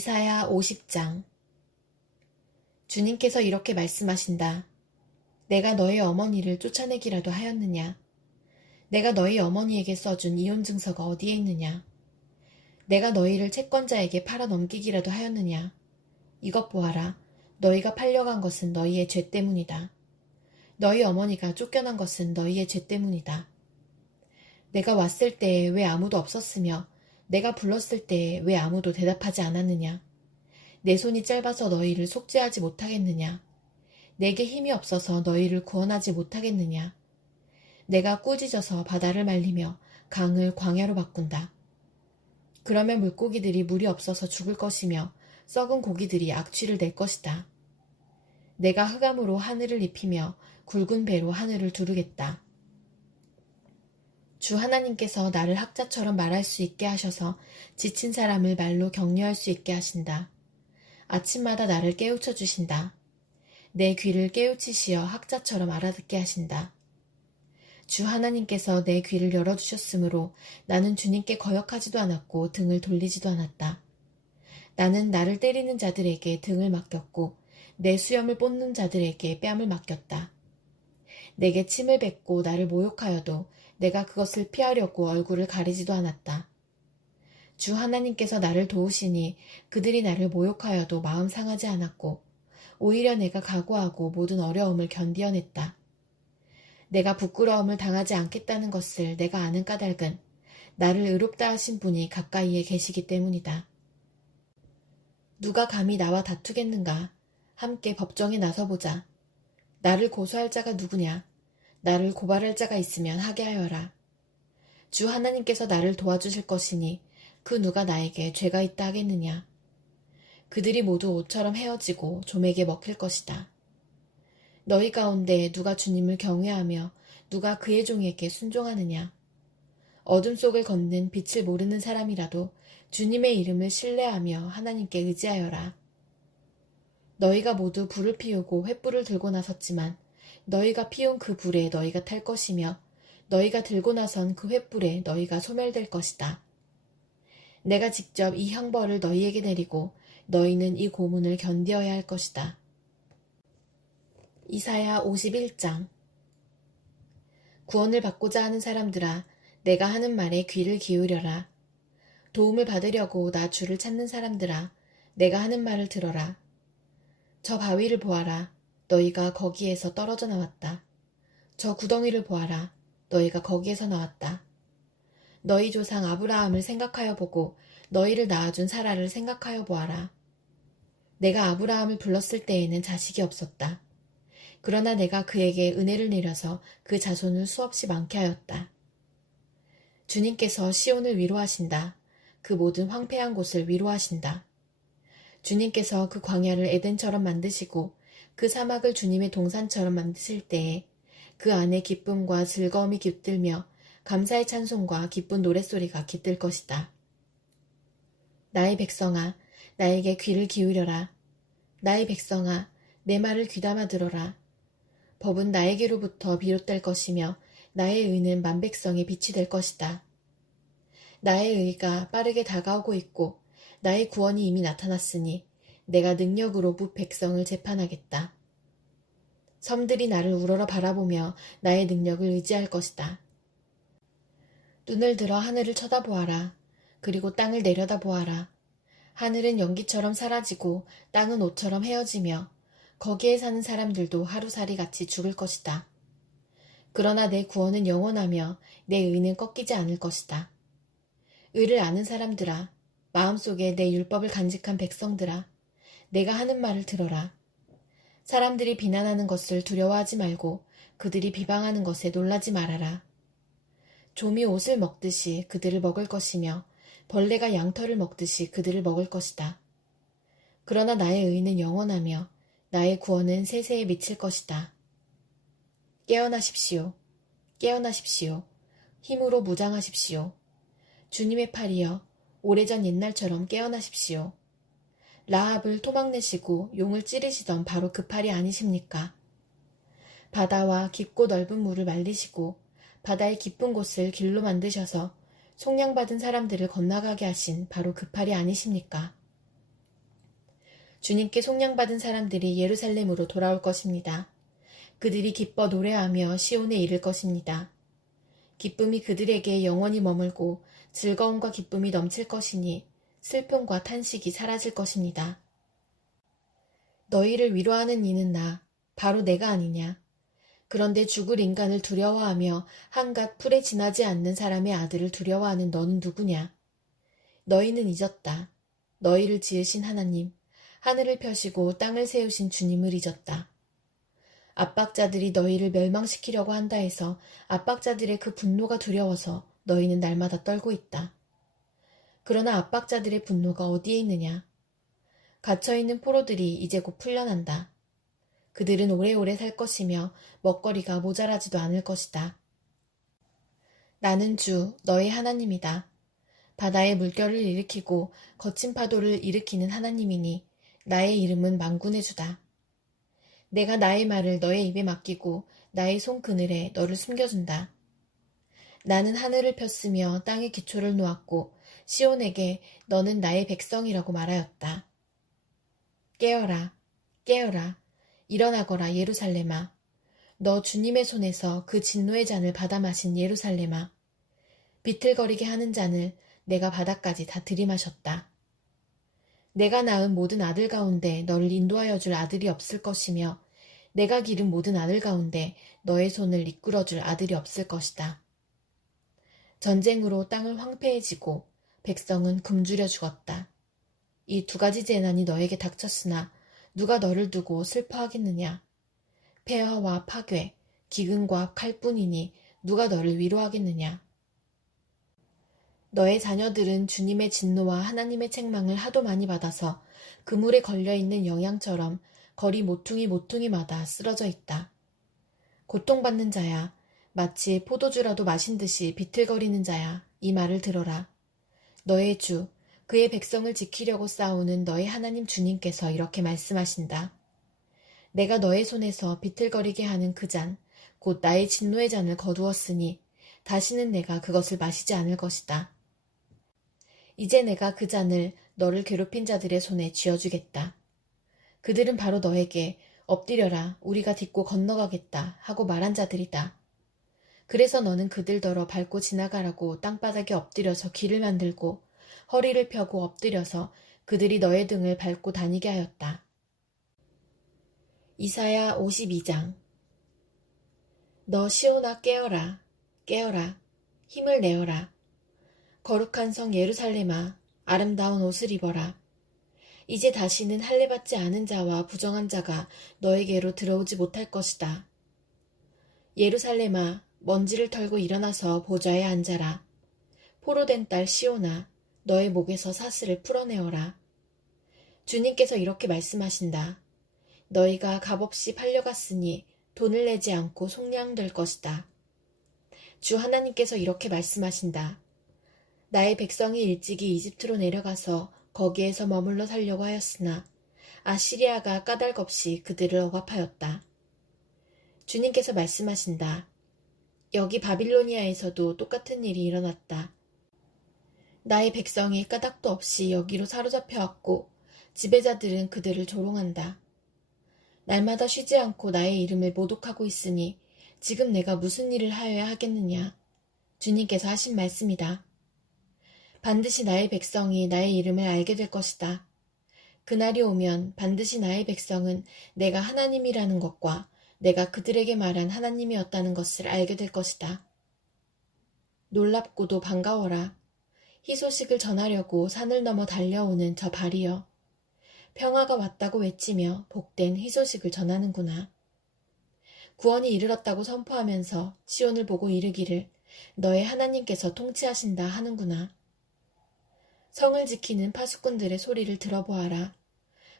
이사야 50장. 주님께서 이렇게 말씀하신다. 내가 너희 어머니를 쫓아내기라도 하였느냐? 내가 너희 어머니에게 써준 이혼 증서가 어디에 있느냐? 내가 너희를 채권자에게 팔아 넘기기라도 하였느냐? 이것 보아라. 너희가 팔려간 것은 너희의 죄 때문이다. 너희 어머니가 쫓겨난 것은 너희의 죄 때문이다. 내가 왔을 때에 왜 아무도 없었으며 내가 불렀을 때에 왜 아무도 대답하지 않았느냐? 내 손이 짧아서 너희를 속죄하지 못하겠느냐? 내게 힘이 없어서 너희를 구원하지 못하겠느냐? 내가 꾸짖어서 바다를 말리며 강을 광야로 바꾼다. 그러면 물고기들이 물이 없어서 죽을 것이며 썩은 고기들이 악취를 낼 것이다. 내가 흑암으로 하늘을 입히며 굵은 배로 하늘을 두르겠다. 주 하나님께서 나를 학자처럼 말할 수 있게 하셔서 지친 사람을 말로 격려할 수 있게 하신다. 아침마다 나를 깨우쳐 주신다. 내 귀를 깨우치시어 학자처럼 알아듣게 하신다. 주 하나님께서 내 귀를 열어주셨으므로 나는 주님께 거역하지도 않았고 등을 돌리지도 않았다. 나는 나를 때리는 자들에게 등을 맡겼고 내 수염을 뽑는 자들에게 뺨을 맡겼다. 내게 침을 뱉고 나를 모욕하여도 내가 그것을 피하려고 얼굴을 가리지도 않았다. 주 하나님께서 나를 도우시니 그들이 나를 모욕하여도 마음 상하지 않았고 오히려 내가 각오하고 모든 어려움을 견디어냈다. 내가 부끄러움을 당하지 않겠다는 것을 내가 아는 까닭은 나를 의롭다 하신 분이 가까이에 계시기 때문이다. 누가 감히 나와 다투겠는가? 함께 법정에 나서보자. 나를 고소할 자가 누구냐? 나를 고발할 자가 있으면 하게 하여라. 주 하나님께서 나를 도와주실 것이니 그 누가 나에게 죄가 있다 하겠느냐? 그들이 모두 옷처럼 헤어지고 좀에게 먹힐 것이다. 너희 가운데 누가 주님을 경외하며 누가 그의 종에게 순종하느냐? 어둠 속을 걷는 빛을 모르는 사람이라도 주님의 이름을 신뢰하며 하나님께 의지하여라. 너희가 모두 불을 피우고 횃불을 들고 나섰지만 너희가 피운 그 불에 너희가 탈 것이며 너희가 들고 나선 그 횃불에 너희가 소멸될 것이다. 내가 직접 이 형벌을 너희에게 내리고 너희는 이 고문을 견디어야 할 것이다. 이사야 51장. 구원을 받고자 하는 사람들아, 내가 하는 말에 귀를 기울여라. 도움을 받으려고 나 주를 찾는 사람들아, 내가 하는 말을 들어라. 저 바위를 보아라. 너희가 거기에서 떨어져 나왔다. 저 구덩이를 보아라. 너희가 거기에서 나왔다. 너희 조상 아브라함을 생각하여 보고 너희를 낳아준 사라를 생각하여 보아라. 내가 아브라함을 불렀을 때에는 자식이 없었다. 그러나 내가 그에게 은혜를 내려서 그 자손을 수없이 많게 하였다. 주님께서 시온을 위로하신다. 그 모든 황폐한 곳을 위로하신다. 주님께서 그 광야를 에덴처럼 만드시고 그 사막을 주님의 동산처럼 만드실 때에 그 안에 기쁨과 즐거움이 깃들며 감사의 찬송과 기쁜 노랫소리가 깃들 것이다. 나의 백성아, 나에게 귀를 기울여라. 나의 백성아, 내 말을 귀담아 들어라. 법은 나에게로부터 비롯될 것이며 나의 의는 만백성의 빛이 될 것이다. 나의 의가 빠르게 다가오고 있고 나의 구원이 이미 나타났으니 내가 능력으로 뭇 백성을 재판하겠다. 섬들이 나를 우러러 바라보며 나의 능력을 의지할 것이다. 눈을 들어 하늘을 쳐다보아라. 그리고 땅을 내려다보아라. 하늘은 연기처럼 사라지고 땅은 옷처럼 헤어지며 거기에 사는 사람들도 하루살이 같이 죽을 것이다. 그러나 내 구원은 영원하며 내 의는 꺾이지 않을 것이다. 의를 아는 사람들아, 마음속에 내 율법을 간직한 백성들아, 내가 하는 말을 들어라. 사람들이 비난하는 것을 두려워하지 말고 그들이 비방하는 것에 놀라지 말아라. 좀이 옷을 먹듯이 그들을 먹을 것이며 벌레가 양털을 먹듯이 그들을 먹을 것이다. 그러나 나의 의는 영원하며 나의 구원은 세세에 미칠 것이다. 깨어나십시오. 깨어나십시오. 힘으로 무장하십시오. 주님의 팔이여, 오래전 옛날처럼 깨어나십시오. 라합을 토막내시고 용을 찌르시던 바로 그 팔이 아니십니까? 바다와 깊고 넓은 물을 말리시고 바다의 깊은 곳을 길로 만드셔서 속량받은 사람들을 건너가게 하신 바로 그 팔이 아니십니까? 주님께 속량받은 사람들이 예루살렘으로 돌아올 것입니다. 그들이 기뻐 노래하며 시온에 이를 것입니다. 기쁨이 그들에게 영원히 머물고 즐거움과 기쁨이 넘칠 것이니 슬픔과 탄식이 사라질 것입니다. 너희를 위로하는 이는 나, 바로 내가 아니냐. 그런데 죽을 인간을 두려워하며 한갓 풀에 지나지 않는 사람의 아들을 두려워하는 너는 누구냐? 너희는 잊었다. 너희를 지으신 하나님, 하늘을 펴시고 땅을 세우신 주님을 잊었다. 압박자들이 너희를 멸망시키려고 한다 해서 압박자들의 그 분노가 두려워서 너희는 날마다 떨고 있다. 그러나 압박자들의 분노가 어디에 있느냐? 갇혀있는 포로들이 이제 곧 풀려난다. 그들은 오래오래 살 것이며 먹거리가 모자라지도 않을 것이다. 나는 주 너의 하나님이다. 바다의 물결을 일으키고 거친 파도를 일으키는 하나님이니 나의 이름은 만군의 주다. 내가 나의 말을 너의 입에 맡기고 나의 손 그늘에 너를 숨겨준다. 나는 하늘을 폈으며 땅의 기초를 놓았고 시온에게 너는 나의 백성이라고 말하였다. 깨어라, 깨어라, 일어나거라 예루살렘아. 너 주님의 손에서 그 진노의 잔을 받아 마신 예루살렘아. 비틀거리게 하는 잔을 내가 바다까지 다 들이마셨다. 내가 낳은 모든 아들 가운데 너를 인도하여 줄 아들이 없을 것이며 내가 기른 모든 아들 가운데 너의 손을 이끌어 줄 아들이 없을 것이다. 전쟁으로 땅을 황폐해지고 백성은 굶주려 죽었다. 이 두 가지 재난이 너에게 닥쳤으나 누가 너를 두고 슬퍼하겠느냐. 폐허와 파괴, 기근과 칼뿐이니 누가 너를 위로하겠느냐. 너의 자녀들은 주님의 진노와 하나님의 책망을 하도 많이 받아서 그물에 걸려있는 영양처럼 거리 모퉁이마다 쓰러져 있다. 고통받는 자야, 마치 포도주라도 마신 듯이 비틀거리는 자야, 이 말을 들어라. 너의 주, 그의 백성을 지키려고 싸우는 너의 하나님 주님께서 이렇게 말씀하신다. 내가 너의 손에서 비틀거리게 하는 그 잔, 곧 나의 진노의 잔을 거두었으니 다시는 내가 그것을 마시지 않을 것이다. 이제 내가 그 잔을 너를 괴롭힌 자들의 손에 쥐어주겠다. 그들은 바로 너에게 엎드려라 우리가 딛고 건너가겠다 하고 말한 자들이다. 그래서 너는 그들더러 밟고 지나가라고 땅바닥에 엎드려서 길을 만들고 허리를 펴고 엎드려서 그들이 너의 등을 밟고 다니게 하였다. 이사야 52장. 너 시온아 깨어라, 깨어라, 힘을 내어라. 거룩한 성 예루살렘아, 아름다운 옷을 입어라. 이제 다시는 할례받지 않은 자와 부정한 자가 너에게로 들어오지 못할 것이다. 예루살렘아, 먼지를 털고 일어나서 보좌에 앉아라. 포로된 딸 시온아, 너의 목에서 사슬을 풀어내어라. 주님께서 이렇게 말씀하신다. 너희가 값없이 팔려갔으니 돈을 내지 않고 속량될 것이다. 주 하나님께서 이렇게 말씀하신다. 나의 백성이 일찍이 이집트로 내려가서 거기에서 머물러 살려고 하였으나 아시리아가 까닭없이 그들을 억압하였다. 주님께서 말씀하신다. 여기 바빌로니아에서도 똑같은 일이 일어났다. 나의 백성이 까닭도 없이 여기로 사로잡혀왔고 지배자들은 그들을 조롱한다. 날마다 쉬지 않고 나의 이름을 모독하고 있으니 지금 내가 무슨 일을 하여야 하겠느냐. 주님께서 하신 말씀이다. 반드시 나의 백성이 나의 이름을 알게 될 것이다. 그날이 오면 반드시 나의 백성은 내가 하나님이라는 것과 내가 그들에게 말한 하나님이었다는 것을 알게 될 것이다. 놀랍고도 반가워라. 희소식을 전하려고 산을 넘어 달려오는 저 발이여. 평화가 왔다고 외치며 복된 희소식을 전하는구나. 구원이 이르렀다고 선포하면서 시온을 보고 이르기를 너의 하나님께서 통치하신다 하는구나. 성을 지키는 파수꾼들의 소리를 들어보아라.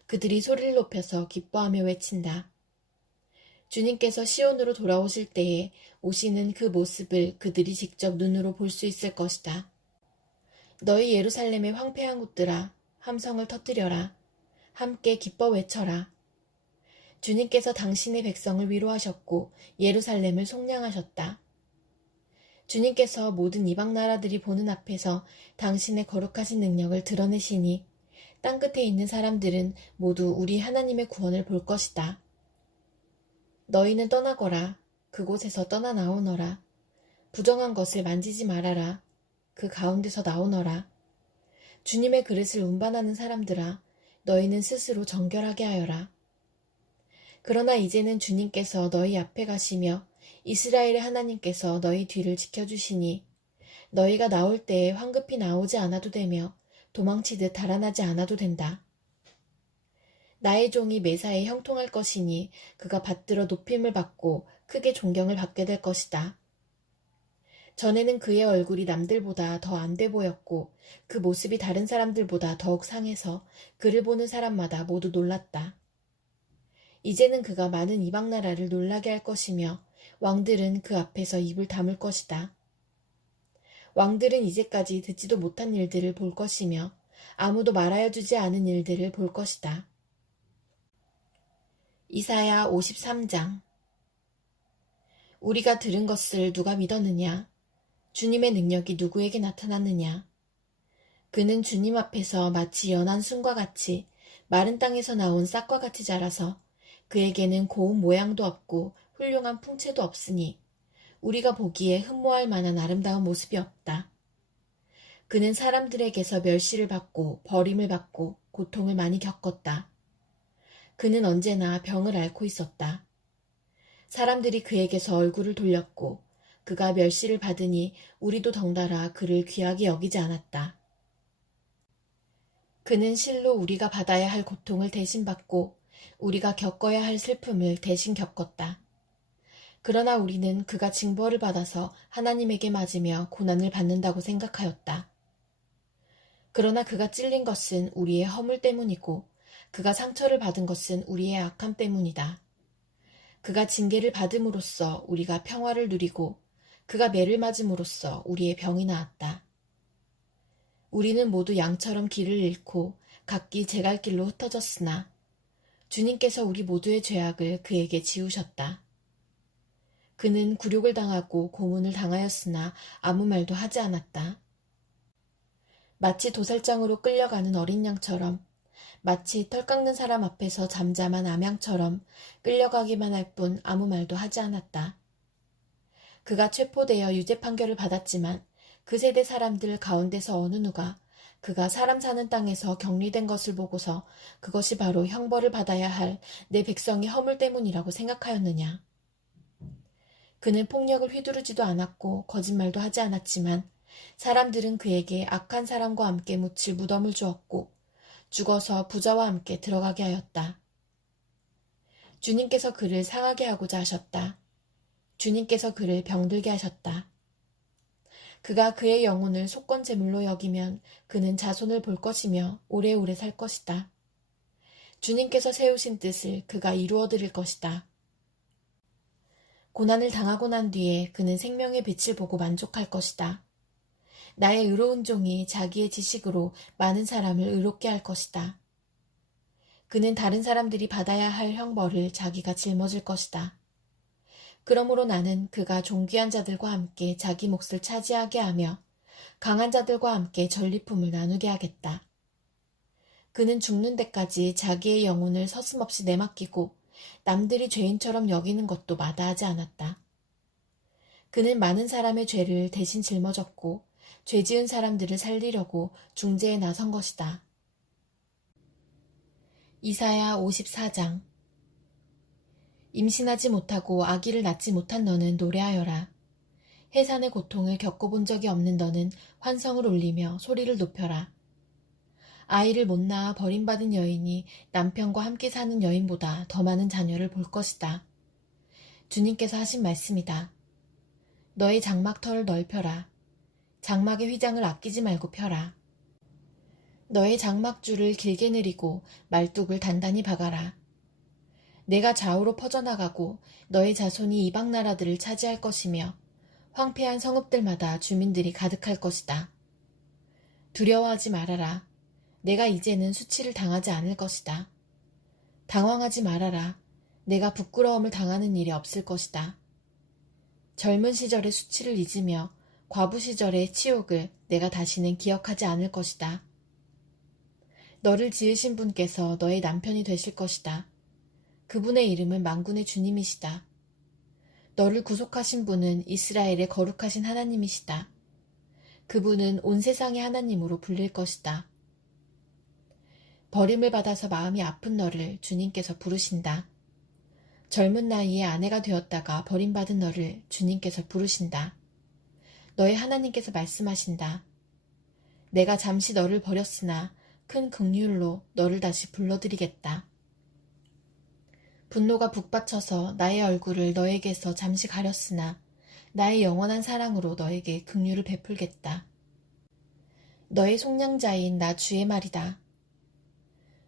그들이 소리를 높여서 기뻐하며 외친다. 주님께서 시온으로 돌아오실 때에 오시는 그 모습을 그들이 직접 눈으로 볼 수 있을 것이다. 너희 예루살렘의 황폐한 곳들아, 함성을 터뜨려라. 함께 기뻐 외쳐라. 주님께서 당신의 백성을 위로하셨고 예루살렘을 속량하셨다. 주님께서 모든 이방 나라들이 보는 앞에서 당신의 거룩하신 능력을 드러내시니 땅끝에 있는 사람들은 모두 우리 하나님의 구원을 볼 것이다. 너희는 떠나거라. 그곳에서 떠나 나오너라. 부정한 것을 만지지 말아라. 그 가운데서 나오너라. 주님의 그릇을 운반하는 사람들아, 너희는 스스로 정결하게 하여라. 그러나 이제는 주님께서 너희 앞에 가시며 이스라엘의 하나님께서 너희 뒤를 지켜주시니 너희가 나올 때에 황급히 나오지 않아도 되며 도망치듯 달아나지 않아도 된다. 나의 종이 매사에 형통할 것이니 그가 받들어 높임을 받고 크게 존경을 받게 될 것이다. 전에는 그의 얼굴이 남들보다 더 안 돼 보였고 그 모습이 다른 사람들보다 더욱 상해서 그를 보는 사람마다 모두 놀랐다. 이제는 그가 많은 이방 나라를 놀라게 할 것이며 왕들은 그 앞에서 입을 다물 것이다. 왕들은 이제까지 듣지도 못한 일들을 볼 것이며 아무도 말하여 주지 않은 일들을 볼 것이다. 이사야 53장. 우리가 들은 것을 누가 믿었느냐? 주님의 능력이 누구에게 나타났느냐? 그는 주님 앞에서 마치 연한 순과 같이 마른 땅에서 나온 싹과 같이 자라서 그에게는 고운 모양도 없고 훌륭한 풍채도 없으니 우리가 보기에 흠모할 만한 아름다운 모습이 없다. 그는 사람들에게서 멸시를 받고 버림을 받고 고통을 많이 겪었다. 그는 언제나 병을 앓고 있었다. 사람들이 그에게서 얼굴을 돌렸고 그가 멸시를 받으니 우리도 덩달아 그를 귀하게 여기지 않았다. 그는 실로 우리가 받아야 할 고통을 대신 받고 우리가 겪어야 할 슬픔을 대신 겪었다. 그러나 우리는 그가 징벌을 받아서 하나님에게 맞으며 고난을 받는다고 생각하였다. 그러나 그가 찔린 것은 우리의 허물 때문이고 그가 상처를 받은 것은 우리의 악함 때문이다. 그가 징계를 받음으로써 우리가 평화를 누리고 그가 매를 맞음으로써 우리의 병이 나았다. 우리는 모두 양처럼 길을 잃고 각기 제갈 길로 흩어졌으나 주님께서 우리 모두의 죄악을 그에게 지우셨다. 그는 굴욕을 당하고 고문을 당하였으나 아무 말도 하지 않았다. 마치 도살장으로 끌려가는 어린 양처럼 마치 털 깎는 사람 앞에서 잠잠한 암양처럼 끌려가기만 할 뿐 아무 말도 하지 않았다. 그가 체포되어 유죄 판결을 받았지만 그 세대 사람들 가운데서 어느 누가 그가 사람 사는 땅에서 격리된 것을 보고서 그것이 바로 형벌을 받아야 할 내 백성의 허물 때문이라고 생각하였느냐. 그는 폭력을 휘두르지도 않았고 거짓말도 하지 않았지만 사람들은 그에게 악한 사람과 함께 묻힐 무덤을 주었고 죽어서 부자와 함께 들어가게 하였다. 주님께서 그를 상하게 하고자 하셨다. 주님께서 그를 병들게 하셨다. 그가 그의 영혼을 속건 제물로 여기면 그는 자손을 볼 것이며 오래오래 살 것이다. 주님께서 세우신 뜻을 그가 이루어 드릴 것이다. 고난을 당하고 난 뒤에 그는 생명의 빛을 보고 만족할 것이다. 나의 의로운 종이 자기의 지식으로 많은 사람을 의롭게 할 것이다. 그는 다른 사람들이 받아야 할 형벌을 자기가 짊어질 것이다. 그러므로 나는 그가 존귀한 자들과 함께 자기 몫을 차지하게 하며 강한 자들과 함께 전리품을 나누게 하겠다. 그는 죽는 데까지 자기의 영혼을 서슴없이 내맡기고 남들이 죄인처럼 여기는 것도 마다하지 않았다. 그는 많은 사람의 죄를 대신 짊어졌고 죄 지은 사람들을 살리려고 중재에 나선 것이다. 이사야 54장. 임신하지 못하고 아기를 낳지 못한 너는 노래하여라. 해산의 고통을 겪어본 적이 없는 너는 환성을 울리며 소리를 높여라. 아이를 못 낳아 버림받은 여인이 남편과 함께 사는 여인보다 더 많은 자녀를 볼 것이다. 주님께서 하신 말씀이다. 너의 장막터를 넓혀라. 장막의 휘장을 아끼지 말고 펴라. 너의 장막줄을 길게 내리고 말뚝을 단단히 박아라. 내가 좌우로 퍼져나가고 너의 자손이 이방 나라들을 차지할 것이며 황폐한 성읍들마다 주민들이 가득할 것이다. 두려워하지 말아라. 내가 이제는 수치를 당하지 않을 것이다. 당황하지 말아라. 내가 부끄러움을 당하는 일이 없을 것이다. 젊은 시절의 수치를 잊으며 과부 시절의 치욕을 내가 다시는 기억하지 않을 것이다. 너를 지으신 분께서 너의 남편이 되실 것이다. 그분의 이름은 만군의 주님이시다. 너를 구속하신 분은 이스라엘의 거룩하신 하나님이시다. 그분은 온 세상의 하나님으로 불릴 것이다. 버림을 받아서 마음이 아픈 너를 주님께서 부르신다. 젊은 나이에 아내가 되었다가 버림받은 너를 주님께서 부르신다. 너의 하나님께서 말씀하신다. 내가 잠시 너를 버렸으나 큰 긍휼로 너를 다시 불러들이겠다. 분노가 북받쳐서 나의 얼굴을 너에게서 잠시 가렸으나 나의 영원한 사랑으로 너에게 긍휼을 베풀겠다. 너의 속량자인 나 주의 말이다.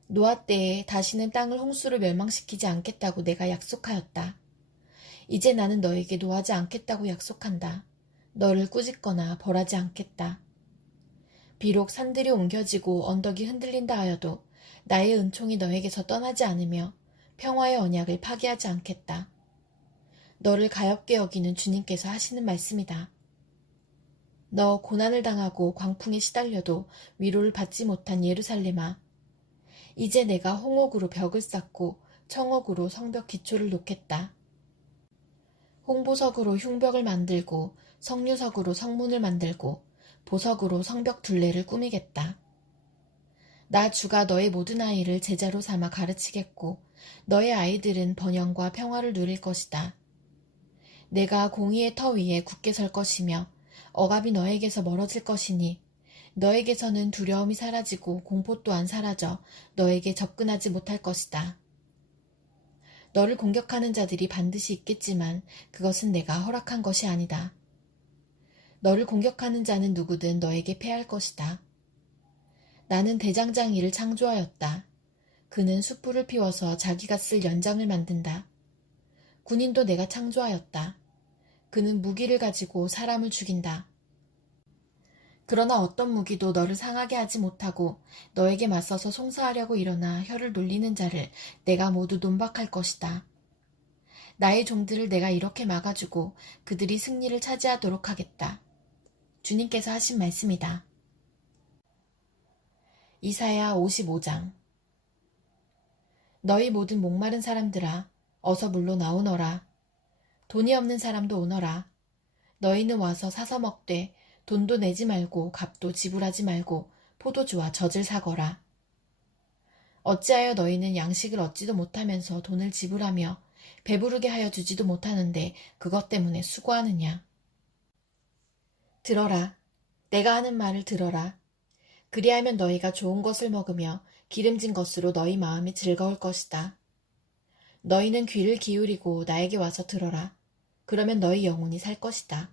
노아 때에 다시는 땅을 홍수로 멸망시키지 않겠다고 내가 약속하였다. 이제 나는 너에게 노하지 않겠다고 약속한다. 너를 꾸짖거나 벌하지 않겠다. 비록 산들이 옮겨지고 언덕이 흔들린다 하여도 나의 은총이 너에게서 떠나지 않으며 평화의 언약을 파기하지 않겠다. 너를 가엾게 여기는 주님께서 하시는 말씀이다. 너 고난을 당하고 광풍에 시달려도 위로를 받지 못한 예루살렘아, 이제 내가 홍옥으로 벽을 쌓고 청옥으로 성벽 기초를 놓겠다. 홍보석으로 흉벽을 만들고 석류석으로 성문을 만들고 보석으로 성벽 둘레를 꾸미겠다. 나 주가 너의 모든 아이를 제자로 삼아 가르치겠고 너의 아이들은 번영과 평화를 누릴 것이다. 내가 공의의 터 위에 굳게 설 것이며 억압이 너에게서 멀어질 것이니 너에게서는 두려움이 사라지고 공포 또한 사라져 너에게 접근하지 못할 것이다. 너를 공격하는 자들이 반드시 있겠지만 그것은 내가 허락한 것이 아니다. 너를 공격하는 자는 누구든 너에게 패할 것이다. 나는 대장장이를 창조하였다. 그는 숯불을 피워서 자기가 쓸 연장을 만든다. 군인도 내가 창조하였다. 그는 무기를 가지고 사람을 죽인다. 그러나 어떤 무기도 너를 상하게 하지 못하고 너에게 맞서서 송사하려고 일어나 혀를 놀리는 자를 내가 모두 논박할 것이다. 나의 종들을 내가 이렇게 막아주고 그들이 승리를 차지하도록 하겠다. 주님께서 하신 말씀이다. 이사야 55장. 너희 모든 목마른 사람들아, 어서 물로 나오너라. 돈이 없는 사람도 오너라. 너희는 와서 사서 먹되 돈도 내지 말고 값도 지불하지 말고 포도주와 젖을 사거라. 어찌하여 너희는 양식을 얻지도 못하면서 돈을 지불하며 배부르게 하여 주지도 못하는데 그것 때문에 수고하느냐. 들어라. 내가 하는 말을 들어라. 그리하면 너희가 좋은 것을 먹으며 기름진 것으로 너희 마음이 즐거울 것이다. 너희는 귀를 기울이고 나에게 와서 들어라. 그러면 너희 영혼이 살 것이다.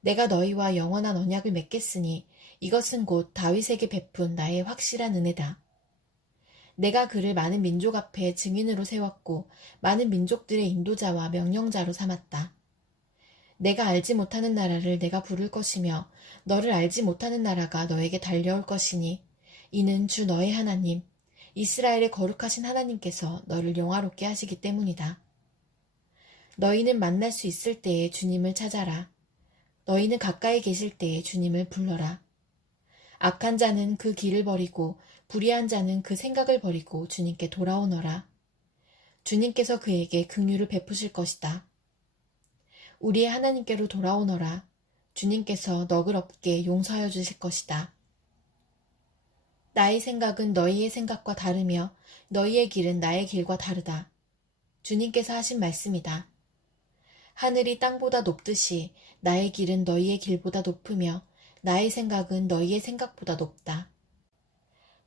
내가 너희와 영원한 언약을 맺겠으니 이것은 곧 다윗에게 베푼 나의 확실한 은혜다. 내가 그를 많은 민족 앞에 증인으로 세웠고 많은 민족들의 인도자와 명령자로 삼았다. 내가 알지 못하는 나라를 내가 부를 것이며 너를 알지 못하는 나라가 너에게 달려올 것이니 이는 주 너의 하나님 이스라엘의 거룩하신 하나님께서 너를 영화롭게 하시기 때문이다. 너희는 만날 수 있을 때에 주님을 찾아라. 너희는 가까이 계실 때에 주님을 불러라. 악한 자는 그 길을 버리고 불의한 자는 그 생각을 버리고 주님께 돌아오너라. 주님께서 그에게 긍휼을 베푸실 것이다. 우리의 하나님께로 돌아오너라. 주님께서 너그럽게 용서하여 주실 것이다. 나의 생각은 너희의 생각과 다르며 너희의 길은 나의 길과 다르다. 주님께서 하신 말씀이다. 하늘이 땅보다 높듯이 나의 길은 너희의 길보다 높으며 나의 생각은 너희의 생각보다 높다.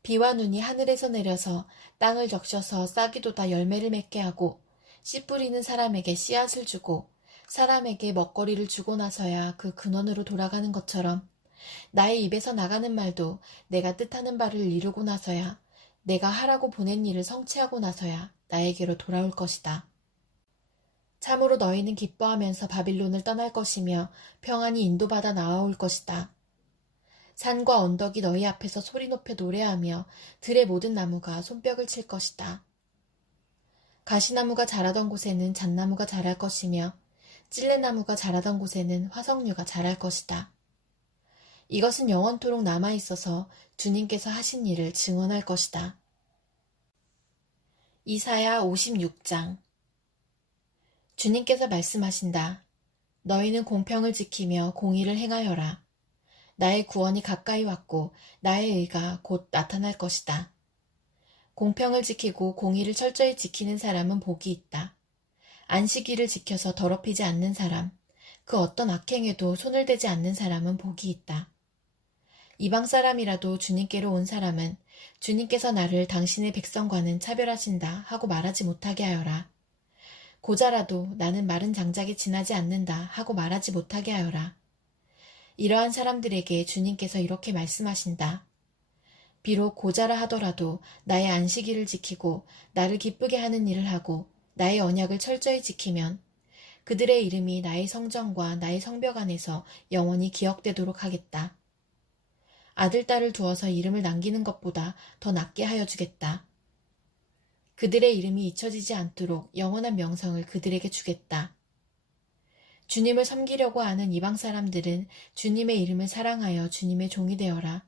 비와 눈이 하늘에서 내려서 땅을 적셔서 싹이 돋아 열매를 맺게 하고 씨 뿌리는 사람에게 씨앗을 주고 사람에게 먹거리를 주고 나서야 그 근원으로 돌아가는 것처럼 나의 입에서 나가는 말도 내가 뜻하는 바를 이루고 나서야 내가 하라고 보낸 일을 성취하고 나서야 나에게로 돌아올 것이다. 참으로 너희는 기뻐하면서 바빌론을 떠날 것이며 평안히 인도받아 나아올 것이다. 산과 언덕이 너희 앞에서 소리 높여 노래하며 들의 모든 나무가 손뼉을 칠 것이다. 가시나무가 자라던 곳에는 잣나무가 자랄 것이며 찔레나무가 자라던 곳에는 화석류가 자랄 것이다. 이것은 영원토록 남아있어서 주님께서 하신 일을 증언할 것이다. 이사야 56장. 주님께서 말씀하신다. 너희는 공평을 지키며 공의를 행하여라. 나의 구원이 가까이 왔고 나의 의가 곧 나타날 것이다. 공평을 지키고 공의를 철저히 지키는 사람은 복이 있다. 안식일을 지켜서 더럽히지 않는 사람, 그 어떤 악행에도 손을 대지 않는 사람은 복이 있다. 이방 사람이라도 주님께로 온 사람은 주님께서 나를 당신의 백성과는 차별하신다 하고 말하지 못하게 하여라. 고자라도 나는 마른 장작에 지나지 않는다 하고 말하지 못하게 하여라. 이러한 사람들에게 주님께서 이렇게 말씀하신다. 비록 고자라 하더라도 나의 안식일을 지키고 나를 기쁘게 하는 일을 하고 나의 언약을 철저히 지키면 그들의 이름이 나의 성전과 나의 성벽 안에서 영원히 기억되도록 하겠다. 아들, 딸을 두어서 이름을 남기는 것보다 더 낫게 하여 주겠다. 그들의 이름이 잊혀지지 않도록 영원한 명성을 그들에게 주겠다. 주님을 섬기려고 하는 이방 사람들은 주님의 이름을 사랑하여 주님의 종이 되어라.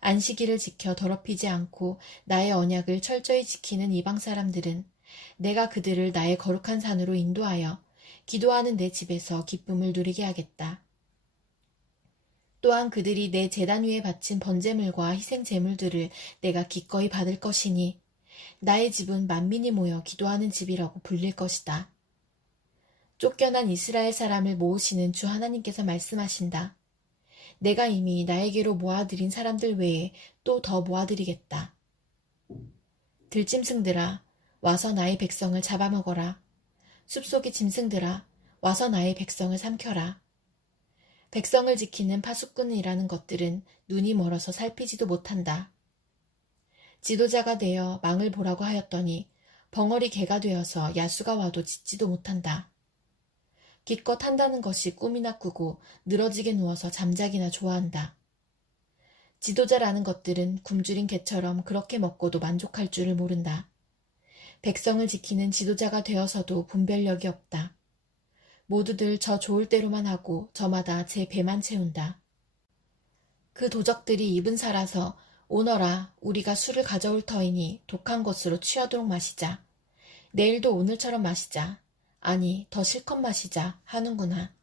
안식일을 지켜 더럽히지 않고 나의 언약을 철저히 지키는 이방 사람들은 내가 그들을 나의 거룩한 산으로 인도하여 기도하는 내 집에서 기쁨을 누리게 하겠다. 또한 그들이 내 제단 위에 바친 번제물과 희생 제물들을 내가 기꺼이 받을 것이니 나의 집은 만민이 모여 기도하는 집이라고 불릴 것이다. 쫓겨난 이스라엘 사람을 모으시는 주 하나님께서 말씀하신다. 내가 이미 나에게로 모아들인 사람들 외에 또 더 모아드리겠다. 들짐승들아, 와서 나의 백성을 잡아먹어라. 숲속의 짐승들아, 와서 나의 백성을 삼켜라. 백성을 지키는 파수꾼이라는 것들은 눈이 멀어서 살피지도 못한다. 지도자가 되어 망을 보라고 하였더니 벙어리 개가 되어서 야수가 와도 짖지도 못한다. 기껏 한다는 것이 꿈이나 꾸고 늘어지게 누워서 잠자기나 좋아한다. 지도자라는 것들은 굶주린 개처럼 그렇게 먹고도 만족할 줄을 모른다. 백성을 지키는 지도자가 되어서도 분별력이 없다. 모두들 저 좋을 대로만 하고 저마다 제 배만 채운다. 그 도적들이 입은 살아서 오너라 우리가 술을 가져올 터이니 독한 것으로 취하도록 마시자. 내일도 오늘처럼 마시자. 아니 더 실컷 마시자 하는구나.